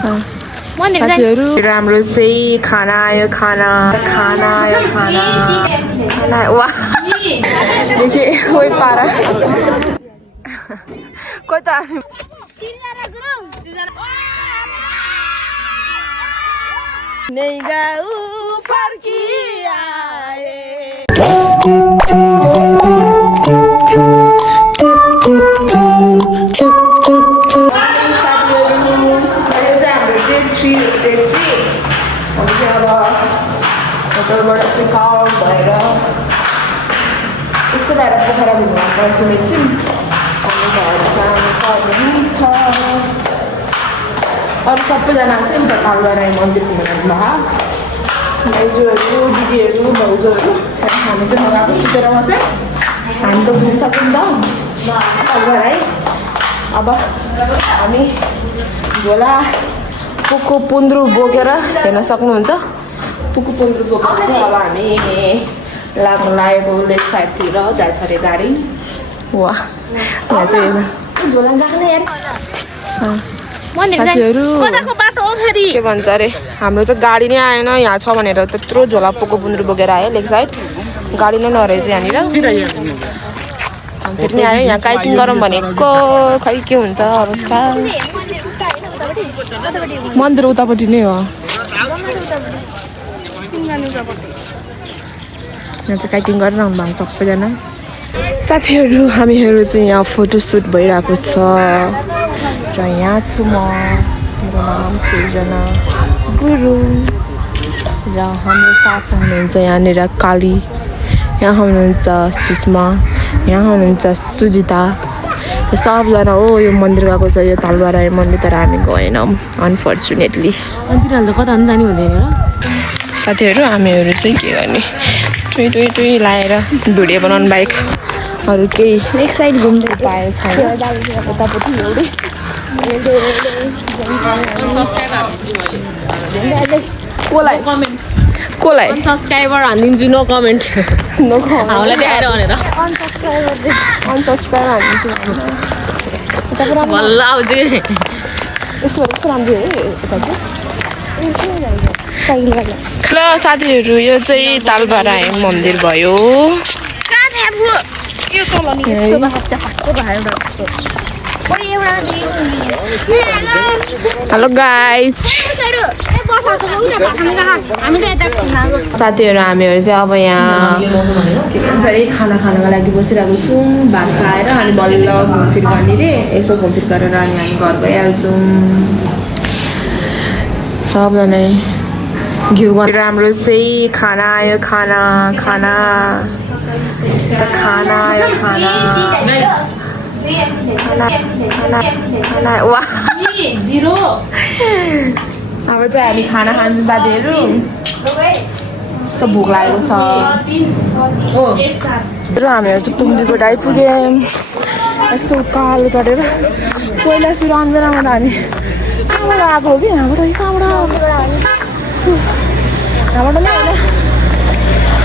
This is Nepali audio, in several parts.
साथीहरू हाम्रो चाहिँ खाना आयो खाना आयो खाना वाह देखि ओइ पारा कोही त नै गाउ फर्किआए होटलबाट चाहिँ काउट भएर यस्तो भएर पोखरा घुम्न पर्छ एकछिन अनि घर जानु छ अरू सबैजना चाहिँ उता कालबाराई मन्दिर घुम्नु दाइजूहरू दिदीहरू भाउजूहरू हामी चाहिँ मगाएको सुतेर बस्यो हामी त घुमिसक्यौँ त कालबाराई अब हामी झोला पुक्कु पुन्द्रु बोकेर हेर्न सक्नुहुन्छ पुक्कु पुन्द्रु बोकेर चाहिँ अब हामी लाग्नु लागेको लेफ्ट साइडतिर त्यहाँ छ अरे गाडी वाह यहाँ चाहिँ झोला राख्ने यार साथीहरू के भन्छ अरे हाम्रो चाहिँ गाडी नै आएन यहाँ छ भनेर त्यत्रो झोला पुक्कु पुन्द्रु बोकेर आयो लेफ्ट साइड गाडी नै नरहेछ यहाँनिर फेरि नि आयो यहाँ काइकिङ गरौँ भनेको खै के हुन्छ अवस्था मन्दिर उतापट्टि नै हो यहाँ चाहिँ काइकिङ गरेर आउनु भएको सबैजना साथीहरू हामीहरू चाहिँ यहाँ फोटोसुट भइरहेको छ र यहाँ छु म मेरो नाम सृजना गुरुङ र हाम्रो साथमा हुनुहुन्छ यहाँनिर काली यहाँ हुनुहुन्छ सुषमा यहाँ हुनुहुन्छ सुजिता सबजना हो यो मन्दिर गएको छ यो तालबाराई मन्दिर तर हामी गएनौँ अनफर्चुनेटली मन्दिर हाल्दा कता जाने हुँदैन र साथीहरू हामीहरू चाहिँ के गर्ने टुई लाएर भिडियो बनाउनु बाइक अरू केही एक साइड घुम्दै पाएको छैन यतापट्टि एउटै कसलाई सब्सक्राइबर हानिदिन्छु नो कमेन्ट हामीलाई देखाएर भनेर अनसब्सक्राइब हानिदिन्छु भल्ला आउँछ यस्तो राम्रो है यता चाहिँ ल साथीहरू यो चाहिँ तालबाराई मन्दिर भयो हेलो गाइज साथीहरू हामीहरू चाहिँ अब यहाँ के भन्छ अरे खाना खानको लागि बसिरहेको छौँ भात खाएर अनि बल्ल घुमफिर गर्ने रे यसो घुमफिर गरेर अनि हामी घर गइहाल्छौँ सबजना घिउ गरेर हाम्रो चाहिँ खाना आयो खाना आयो खाना वाह जिरो अब चाहिँ हामी खाना खान्छौँ साथीहरू यस्तो भोक लागेको छ र हामीहरू चाहिँ पुङ्गीकोट आइपुग्यौँ यस्तो कालो चढेर पहिला सुरु अन्धेरामा त हामी कहाँबाट आएको हो कि यहाँबाट नै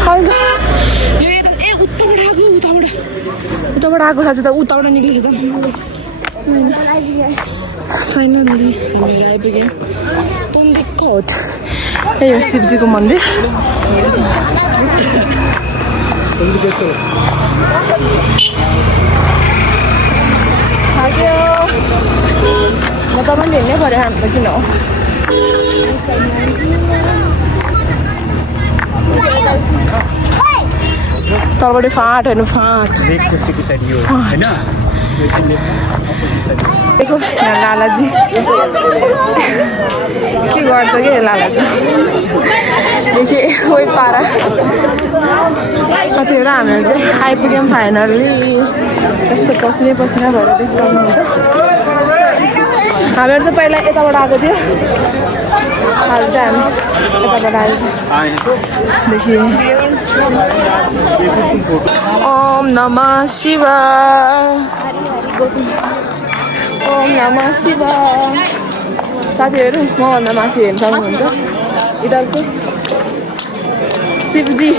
होइन यो ए उताबाट आएको साथी त उताबाट निक्लेको छ फाइनली हामीहरू आइपुग्यौँ पुङ्गीकोट यो शिवजीको मन्दिर म त पनि हेर्नै पऱ्यो हामी त किन हो तलबाट फाँट हेर्नु फाँट देखो यहाँ लालाजी के गर्छ कि लालाजी देखि ओइ पारा कतिवटा हामीहरू चाहिँ आइपुग्यौँ फाइनल्ली यस्तो पसिना भएर देखिरहनुहुन्छ हामीहरू चाहिँ पहिला यताबाट आएको थियो अहिले चाहिँ हामी यताबाट आएको देखि ओम नमः शिवाय ओम नमः शिवाय साथीहरू मभन्दा माथि हेर्न सक्नुहुन्छ यिनीहरूको शिवजी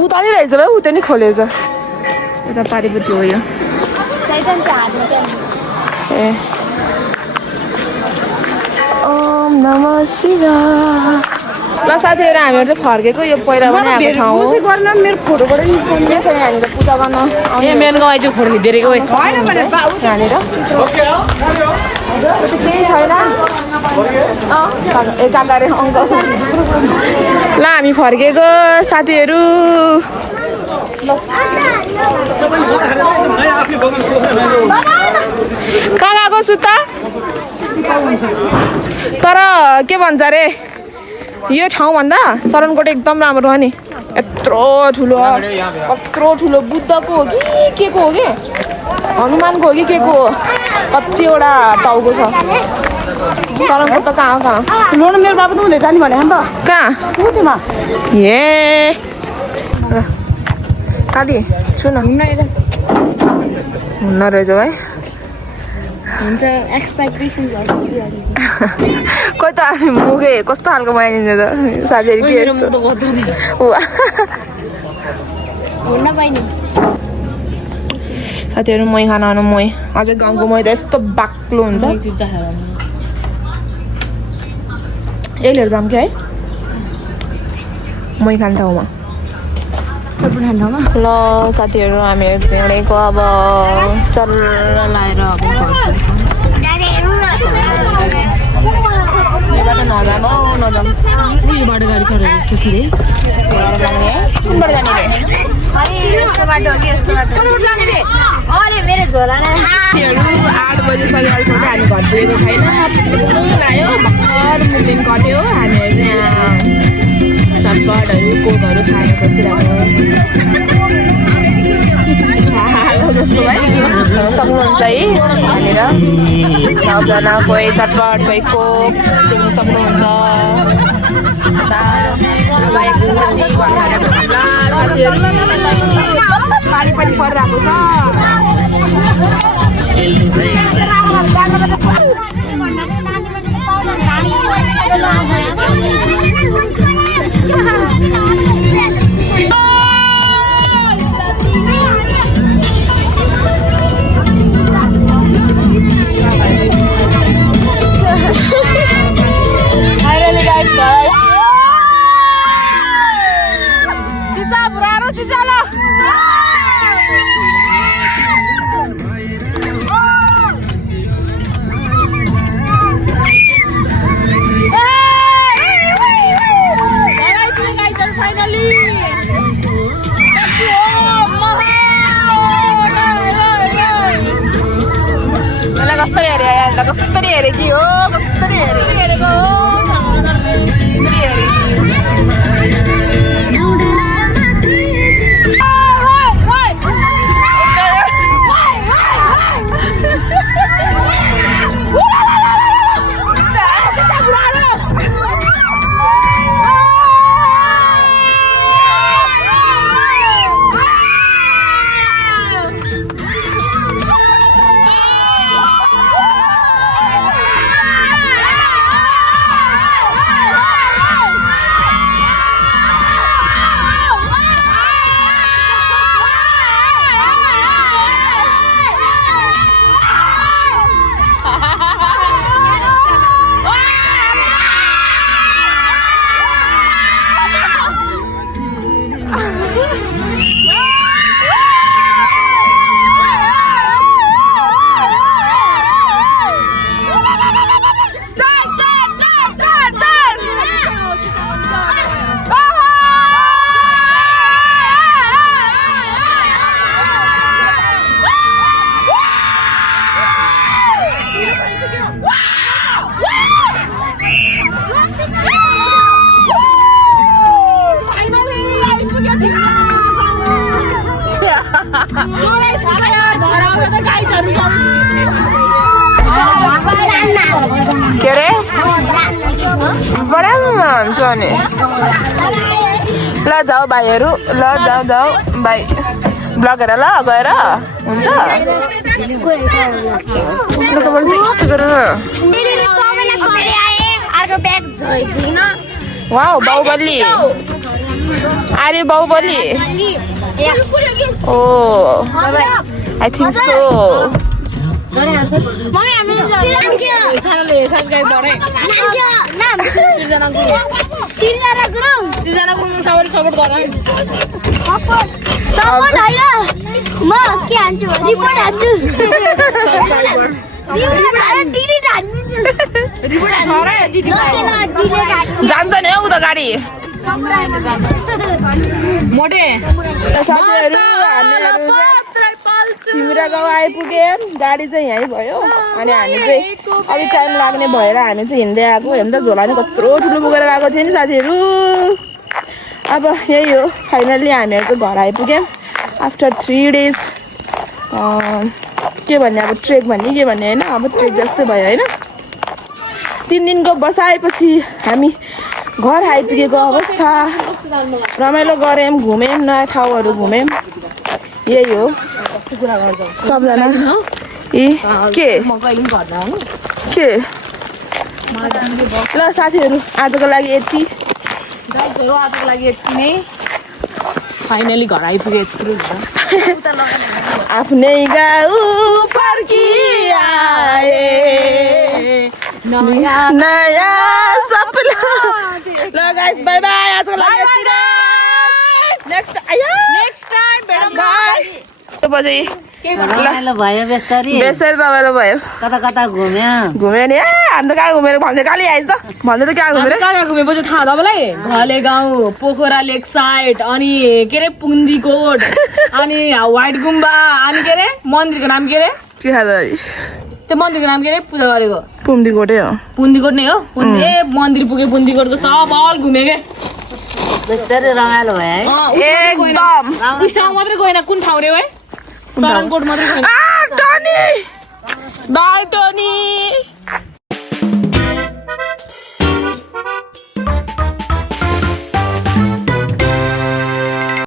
उता नि रहेछ भाइ उता नि खोलेछ यता पारिपट्टि हो यो ए नमः शिवाय ल साथीहरु हामीहरु चाहिँ फर्केको यो पहिला पनि आएको ठाउँ हो गर्न मेरो फोटोबाट निकाल्नु के छ यहाँनिर पूजा गर्न ए मेरो गाउँ आइजु फोटो खिचेको हैन भने यहाँनिर केही छैन ए काका रे अङ्कल ल हामी फर्केको साथीहरु कहाँ गएको सुत्ता तर के भन्छ अरे यो ठाउँभन्दा शरणकोट एकदम राम्रो हो नि यत्रो ठुलो बुद्धको हो कि के को हो कि हनुमानको हो कि के को हो कतिवटा टाउको छ शरणकोट त कहाँ लोन मेरो बाबु त हुँदै जाने भने नि त कहाँ कुदिमा ए काली छु न हुन्न रहेछ है हुन्छ एक्सपेक्टेसन खोइ त मुखे कस्तो खालको बनाइदिन्छ त साथीहरू के यस्तो हुन्न बहिनी साथीहरू मही खान आउनु मही अझै गाउँको मही त यस्तो बाक्लो हुन्छ यही लिएर जाऊँ कि है मही खाने ठाउँमा ल साथीहरू हामीहरू चाहिँ हिँडेको अब सर लाएर अब नजानु उयोबाट गाडी चढेर जस्तो छ रे कुनबाट जाने रे यस्तो बाटो हो कि यस्तो बाटो अरे मेरो झोला नै 8 बजी सकिहाल्छौँ हामी घर पुगेको छैन लाग्यो भर्खर मुलिन कट्यो हामीहरू यहाँ चटपटहरू कोकहरू खाएर बसिरहेको जस्तो है सक्नुहुन्छ है भनेर सबजना कोही चटपट कोही कोक पिउनु सक्नुहुन्छ अब एकछिनपछि घरबाट साथीहरू पानी पनि परिरहेको छ चिचा बुढाहरू चिचा ल कसरी हेरे यार कसरी हेरे कि हो कसरी हेरेको कसरी हेरे के अरे बडा हुन्छ नि ल जाऊ भाइहरू ल जाऊ भाइ ब्लगेर ल गएर हुन्छ वाउ बाहुबली अरे बाहुबली ओ आई थिंक सो मम्मी हामीले सानोले सब्सक्राइब गरे नाम सिर्जना गुरुङ सिर्जना गुरुङ सिर्जना गुरुङ सबैले सपोर्ट गर सपोर्ट होइन म के हान्छु रिपोर्ट हान्छु जान्छ नि हौ उता गाडी मोटे साथीहरू हामीहरू छिमिरा गाउँ आइपुग्यौँ गाडी चाहिँ यहीँ भयो अनि हामी चाहिँ अलिक टाइम लाग्ने भएर हामी चाहिँ हिँड्दै आएको हेर्नु त झोला नि कत्रो ठुलो बोकेर गएको थियो नि साथीहरू अब यही हो फाइनल्ली हामीहरू चाहिँ घर आइपुग्यौँ आफ्टर 3 days के भन्ने अब ट्रेक भन्ने के भन्ने होइन अब ट्रेक जस्तै भयो होइन 3 दिनको बसाएपछि हामी घर आइपुगेको अवस्था रमाइलो गऱ्यौँ घुम्यौँ नयाँ ठाउँहरू घुम्यौँ यही हो सबजना ए के के ल साथीहरू आजको लागि यति आजको लागि यति नै फाइनली घर आइपुगे आफ्नै गाउँ फर्किआए नयाँ सपना ल गाइस बाइ बाइ आजको लागि यति नै नेक्स्ट टाइम भेटौँ बाइ बजे रमाइलो भयो बेसरी बेसरी रमाइलो भयो कता कता घुम्यो घुम्यो नि ए अन्त कहाँ घुमेर भन्दै कहाँ आइस् त भन्दै त कहाँ घुमेर कहाँ घुमेपछि थाहा तपाईँलाई घले गाउँ पोखरा लेक साइड अनि के अरे पुन्दिकोट अनि व्हाइट गुम्बा अनि के अरे मन्दिरको नाम के अरे के खाँदा त्यो मन्दिरको नाम के अरे पूजा गरेको पुम्दीकोटै हो पुन्दिकोट नै हो ए मन्दिर पुगे पुन्दिकोटको सब अल घुमे के बेसरी रमाइलो भयो है एकदम उसँग मात्रै गएन कुन ठाउँ रे है शरणकोट मात्रै गएन टोनी बाई टोनी